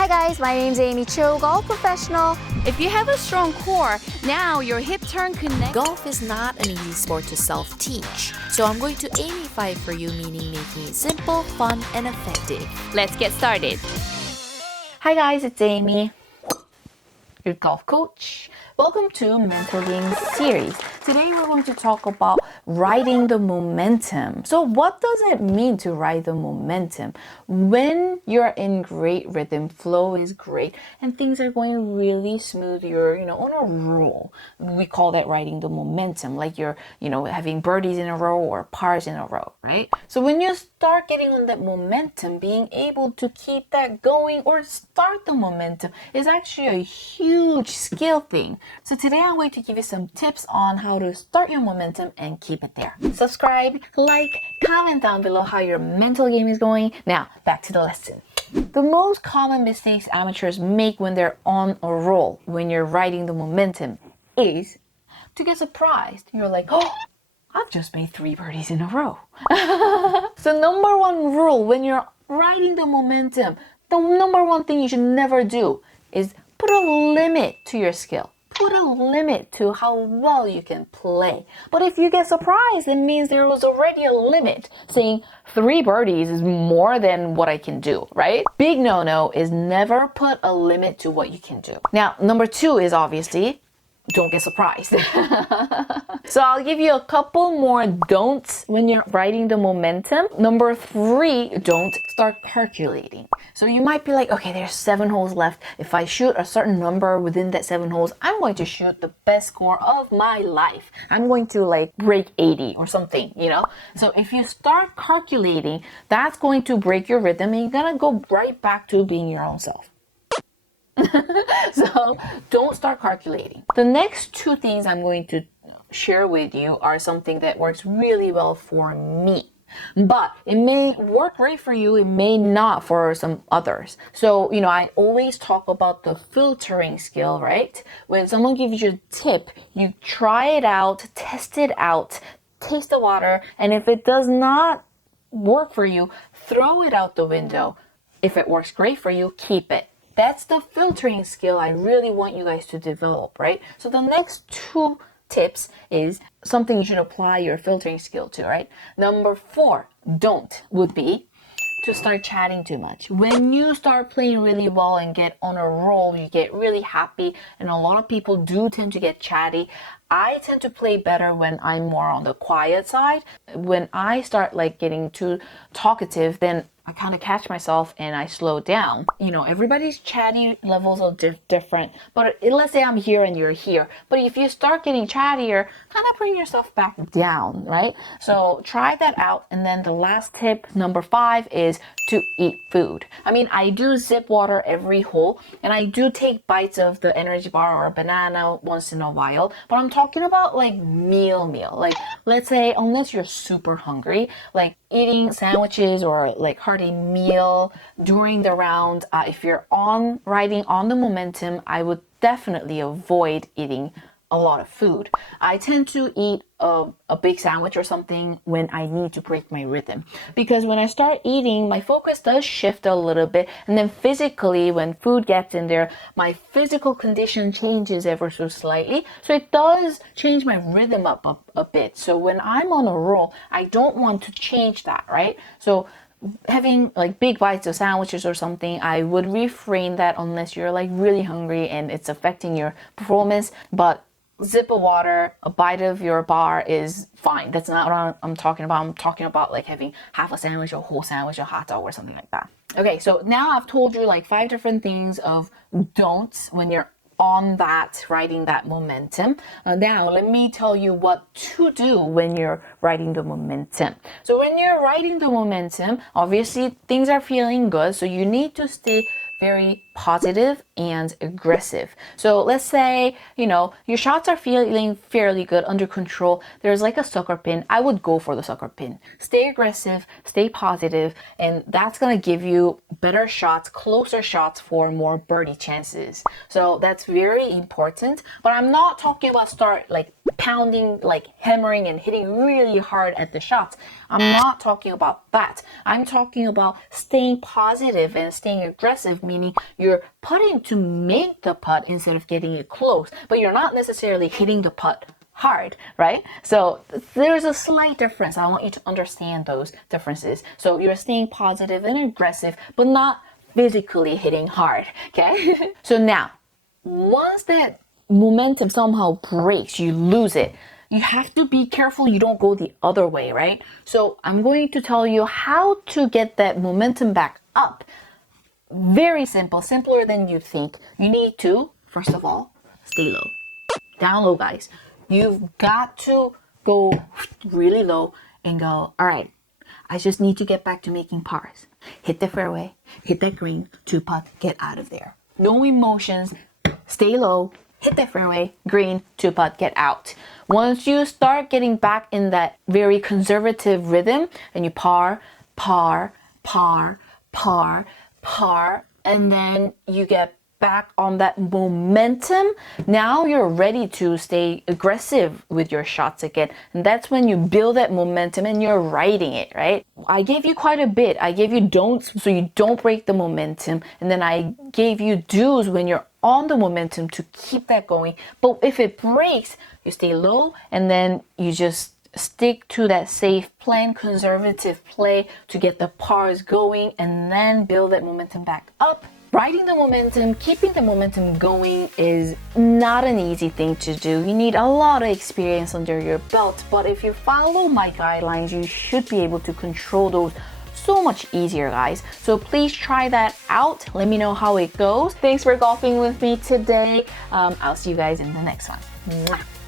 Hi guys, my name's Amy Cho, golf professional. If you have a strong core, now your hip turn connect. Golf is not an easy sport to self-teach, so I'm going to Amify for you, meaning making it simple, fun, and effective. Let's get started. Hi guys, it's Amy, your golf coach. Welcome to Mental Games series. Today we're going to talk about riding the momentum. So what does it mean to ride the momentum? When you're in great rhythm, flow is great, and things are going really smooth, you're, on a roll. We call that riding the momentum, like you're, having birdies in a row or pars in a row, right? So when you start getting on that momentum, being able to keep that going or start the momentum is actually a huge skill thing. So today I'm going to give you some tips on how to start your momentum and keep it there. Subscribe, like, comment down below how your mental game is going. Now, back to the lesson. The most common mistakes amateurs make when they're on a roll, when you're riding the momentum, is to get surprised. You're like, oh, I've just made 3 birdies in a row. So number one rule when you're riding the momentum, the number one thing you should never do is put a limit to your skill. Put a limit to how well you can play. But if you get surprised, it means there was already a limit saying 3 birdies is more than what I can do, right? Big no-no is never put a limit to what you can do. Now, number 2 is obviously don't get surprised. So I'll give you a couple more don'ts when you're riding the momentum. Number 3, don't start calculating. So you might be like, okay, there's 7 holes left. If I shoot a certain number within that 7 holes, I'm going to shoot the best score of my life. I'm going to break 80 or something, So if you start calculating, that's going to break your rhythm and you're gonna go right back to being your own self. So don't start calculating. The next 2 things I'm going to share with you are something that works really well for me. But it may work great for you, it may not for some others. So, I always talk about the filtering skill, right? When someone gives you a tip, you try it out, test it out, taste the water, and if it does not work for you, throw it out the window. If it works great for you, keep it. That's the filtering skill I really want you guys to develop, right? So the next 2 tips is something you should apply your filtering skill to, right? Number 4, don't, would be to start chatting too much. When you start playing really well and get on a roll, you get really happy, and a lot of people do tend to get chatty. I tend to play better when I'm more on the quiet side. When I start getting too talkative, then I kind of catch myself and I slow down. Everybody's chatty levels are different, but let's say I'm here and you're here. But if you start getting chattier, kind of bring yourself back down, right? So try that out. And then the last tip, number 5, is to eat food. I do sip water every hole, and I do take bites of the energy bar or a banana once in a while, but I'm talking about meal. Let's say, unless you're super hungry, eating sandwiches or hearty meal during the round. If you're riding on the momentum, I would definitely avoid eating a lot of food. I tend to eat a big sandwich or something when I need to break my rhythm, because when I start eating, my focus does shift a little bit, and then physically, when food gets in there, my physical condition changes ever so slightly, so it does change my rhythm up a bit. So when I'm on a roll, I don't want to change that, right? So having big bites of sandwiches or something, I would refrain that unless you're really hungry and it's affecting your performance. But sip of water, a bite of your bar is fine. That's not what I'm talking about. I'm talking about having half a sandwich, a whole sandwich, a hot dog or something like that. Okay, so now I've told you 5 different things of don'ts when you're on that, riding that momentum. Now, let me tell you what to do when you're riding the momentum. So when you're riding the momentum, obviously things are feeling good, so you need to stay very positive and aggressive. So let's say, your shots are feeling fairly good, under control. There's a sucker pin. I would go for the sucker pin. Stay aggressive, stay positive, and that's going to give you better shots, closer shots for more birdie chances. So that's very important. But I'm not talking about start pounding, like hammering and hitting really hard at the shots. I'm not talking about that. I'm talking about staying positive and staying aggressive, meaning you're putting to make the putt instead of getting it close, but you're not necessarily hitting the putt hard, right? So there's a slight difference. I want you to understand those differences. So you're staying positive and aggressive, but not physically hitting hard, okay? So now, once that momentum somehow breaks, you lose it, you have to be careful you don't go the other way, right? So I'm going to tell you how to get that momentum back up. Very simple, simpler than you think. You need to, first of all, stay low. Down low, guys. You've got to go really low and go, all right, I just need to get back to making pars. Hit the fairway, hit that green, 2-putt, get out of there. No emotions, stay low, hit the fairway, green, 2-putt, get out. Once you start getting back in that very conservative rhythm and you par, par, par, par, par, and then you get back on that momentum, now you're ready to stay aggressive with your shots again. And that's when you build that momentum and you're riding it, right? I gave you quite a bit. I gave you don'ts so you don't break the momentum. And then I gave you do's when you're on the momentum to keep that going. But if it breaks, you stay low and then you just stick to that safe plan, conservative play to get the pars going and then build that momentum back up. Riding the momentum, keeping the momentum going is not an easy thing to do. You need a lot of experience under your belt, but if you follow my guidelines, you should be able to control those so much easier, guys. So please try that out. Let me know how it goes. Thanks for golfing with me today. I'll see you guys in the next one. Mwah.